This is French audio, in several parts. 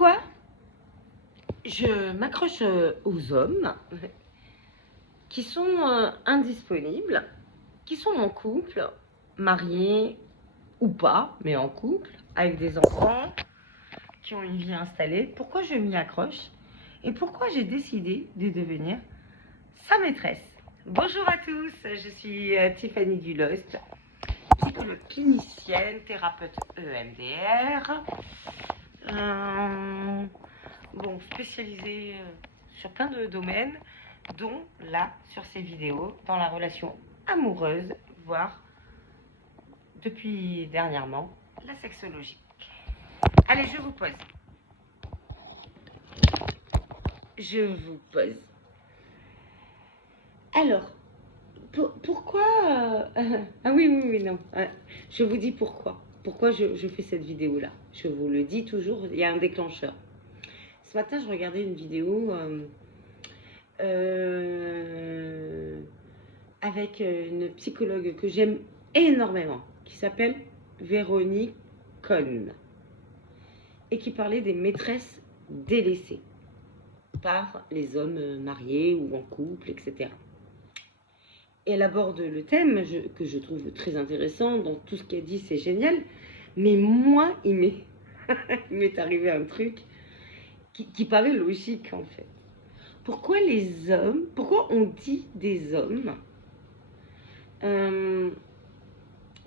Pourquoi je m'accroche aux hommes qui sont indisponibles, qui sont en couple, mariés ou pas, mais en couple, avec des enfants, qui ont une vie installée? Pourquoi je m'y accroche et pourquoi j'ai décidé de devenir sa maîtresse? Bonjour à tous, je suis Tiffany Dulost, psychologue clinicienne, thérapeute EMDR, spécialisée sur plein de domaines, dont là, sur ces vidéos, dans la relation amoureuse, voire depuis dernièrement, la sexologie. Allez, je vous pose. Alors, pourquoi ah oui, non. Je vous dis pourquoi. Pourquoi je fais cette vidéo-là. Je vous le dis toujours, il y a un déclencheur. Ce matin, je regardais une vidéo avec une psychologue que j'aime énormément, qui s'appelle Véronique Cohn, et qui parlait des maîtresses délaissées par les hommes mariés ou en couple, etc. Et elle aborde le thème que je trouve très intéressant. Dans tout ce qu'elle dit, c'est génial. Mais moi, il m'est arrivé un truc qui paraît logique, en fait. Pourquoi on dit des hommes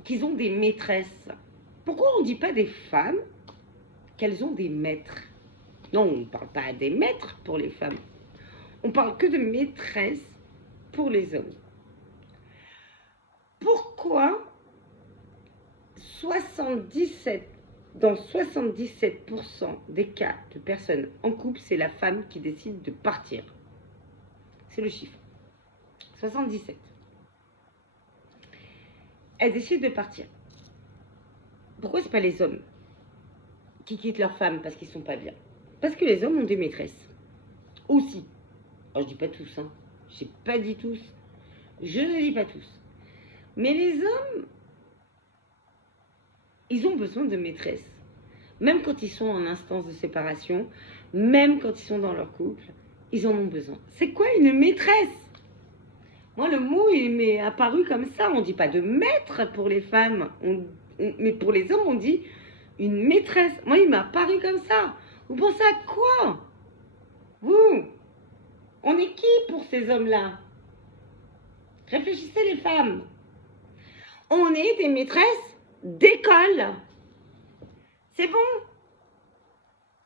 qu'ils ont des maîtresses? Pourquoi on ne dit pas des femmes qu'elles ont des maîtres? Non, on ne parle pas des maîtres pour les femmes. On parle que de maîtresses pour les hommes. Pourquoi dans 77% des cas de personnes en couple, c'est la femme qui décide de partir? C'est le chiffre. 77. Elle décide de partir. Pourquoi c'est pas les hommes qui quittent leur femme parce qu'ils sont pas bien? Parce que les hommes ont des maîtresses. Aussi. Alors, je dis pas tous, hein. J'ai pas dit tous. Je ne dis pas tous. Mais les hommes, ils ont besoin de maîtresses. Même quand ils sont en instance de séparation, même quand ils sont dans leur couple, ils en ont besoin. C'est quoi une maîtresse? Moi, le mot, il m'est apparu comme ça. On ne dit pas de maître pour les femmes, mais pour les hommes, on dit une maîtresse. Moi, il m'a apparu comme ça. Vous pensez à quoi? Vous? On est qui pour ces hommes-là? Réfléchissez, les femmes. On est des maîtresses d'école. C'est bon?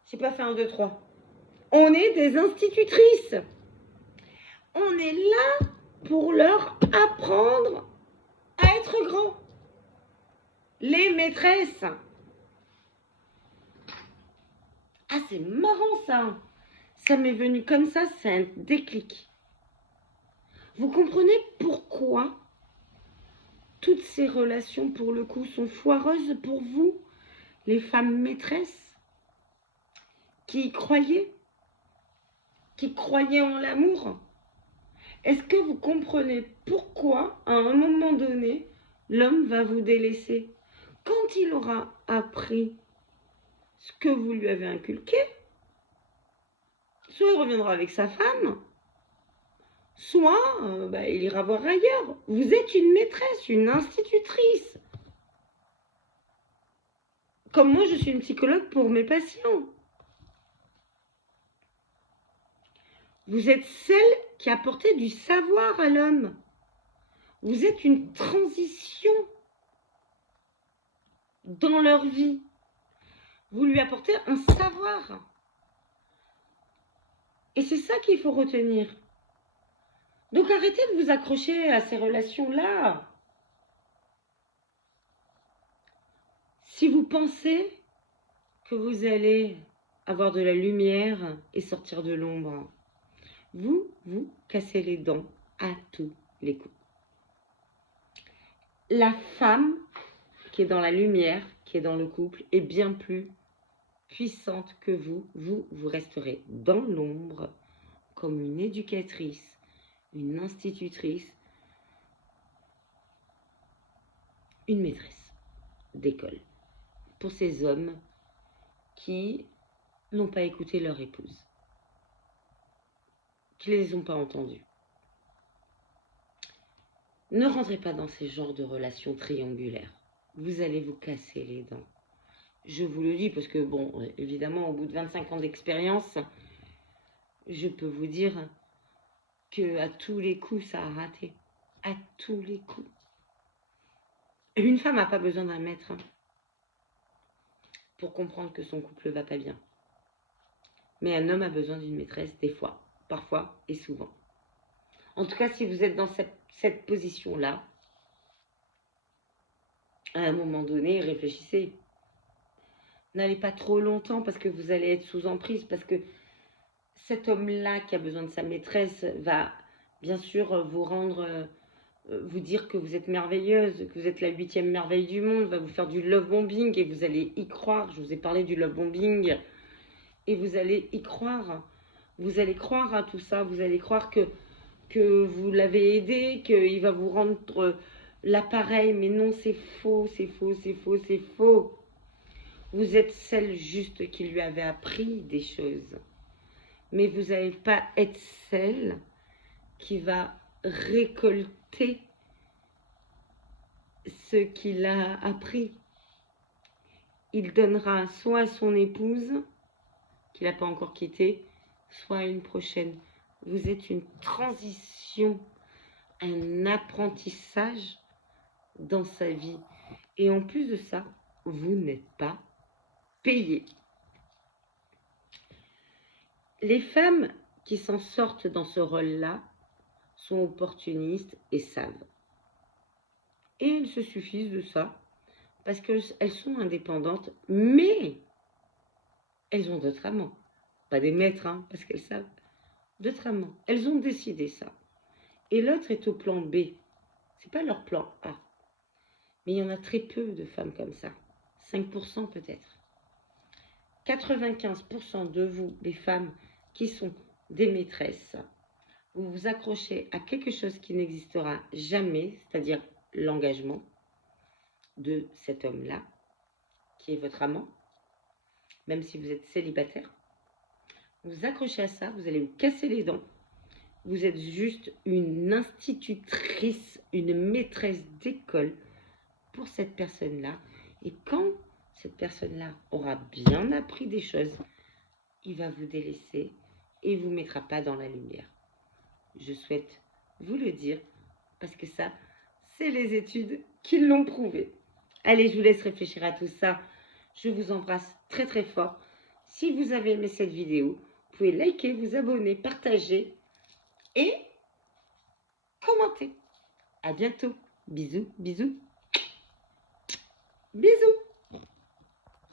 J'ai pas fait 1, 2, 3. On est des institutrices. On est là pour leur apprendre à être grands. Les maîtresses. Ah, c'est marrant ça. Ça m'est venu comme ça, c'est un déclic. Vous comprenez pourquoi toutes ces relations, pour le coup, sont foireuses pour vous, les femmes maîtresses, qui y croyaient en l'amour? Est-ce que vous comprenez pourquoi, à un moment donné, l'homme va vous délaisser? Quand il aura appris ce que vous lui avez inculqué, soit il reviendra avec sa femme, soit il ira voir ailleurs. Vous êtes une maîtresse, une institutrice. Comme moi, je suis une psychologue pour mes patients. Vous êtes celle qui apportait du savoir à l'homme. Vous êtes une transition dans leur vie. Vous lui apportez un savoir. Et c'est ça qu'il faut retenir. Donc arrêtez de vous accrocher à ces relations-là. Si vous pensez que vous allez avoir de la lumière et sortir de l'ombre, vous cassez les dents à tous les coups. La femme qui est dans la lumière, qui est dans le couple, est bien plus puissante que vous. Vous resterez dans l'ombre comme une éducatrice, une institutrice, une maîtresse d'école. Pour ces hommes qui n'ont pas écouté leur épouse, qui ne les ont pas entendus. Ne rentrez pas dans ces genres de relations triangulaires. Vous allez vous casser les dents. Je vous le dis parce que, bon, évidemment, au bout de 25 ans d'expérience, je peux vous dire que à tous les coups, ça a raté. À tous les coups. Une femme n'a pas besoin d'un maître pour comprendre que son couple ne va pas bien. Mais un homme a besoin d'une maîtresse des fois, parfois et souvent. En tout cas, si vous êtes dans cette position-là, à un moment donné, réfléchissez. N'allez pas trop longtemps parce que vous allez être sous emprise, parce que cet homme-là qui a besoin de sa maîtresse va bien sûr vous dire que vous êtes merveilleuse, que vous êtes la 8e merveille du monde, va vous faire du love bombing et vous allez y croire. Je vous ai parlé du love bombing et vous allez y croire. Vous allez croire à tout ça, vous allez croire que vous l'avez aidé, qu'il va vous rendre l'appareil, mais non, c'est faux, c'est faux, c'est faux, c'est faux. Vous êtes celle juste qui lui avait appris des choses. Mais vous n'allez pas être celle qui va récolter ce qu'il a appris. Il donnera soit à son épouse, qu'il n'a pas encore quittée, soit à une prochaine. Vous êtes une transition, un apprentissage dans sa vie. Et en plus de ça, vous n'êtes pas payé. Les femmes qui s'en sortent dans ce rôle-là sont opportunistes et savent. Et elles se suffisent de ça parce qu'elles sont indépendantes, mais elles ont d'autres amants. Pas des maîtres, hein, parce qu'elles savent. D'autres amants. Elles ont décidé ça. Et l'autre est au plan B. C'est pas leur plan A. Mais il y en a très peu de femmes comme ça. 5% peut-être. 95% de vous, les femmes qui sont des maîtresses, vous vous accrochez à quelque chose qui n'existera jamais, c'est-à-dire l'engagement de cet homme-là, qui est votre amant, même si vous êtes célibataire. Vous vous accrochez à ça, vous allez vous casser les dents. Vous êtes juste une institutrice, une maîtresse d'école pour cette personne-là. Et quand cette personne-là aura bien appris des choses, il va vous délaisser et ne vous mettra pas dans la lumière. Je souhaite vous le dire parce que ça, c'est les études qui l'ont prouvé. Allez, je vous laisse réfléchir à tout ça. Je vous embrasse très très fort. Si vous avez aimé cette vidéo, vous pouvez liker, vous abonner, partager et commenter. À bientôt. Bisous, bisous. Bisous.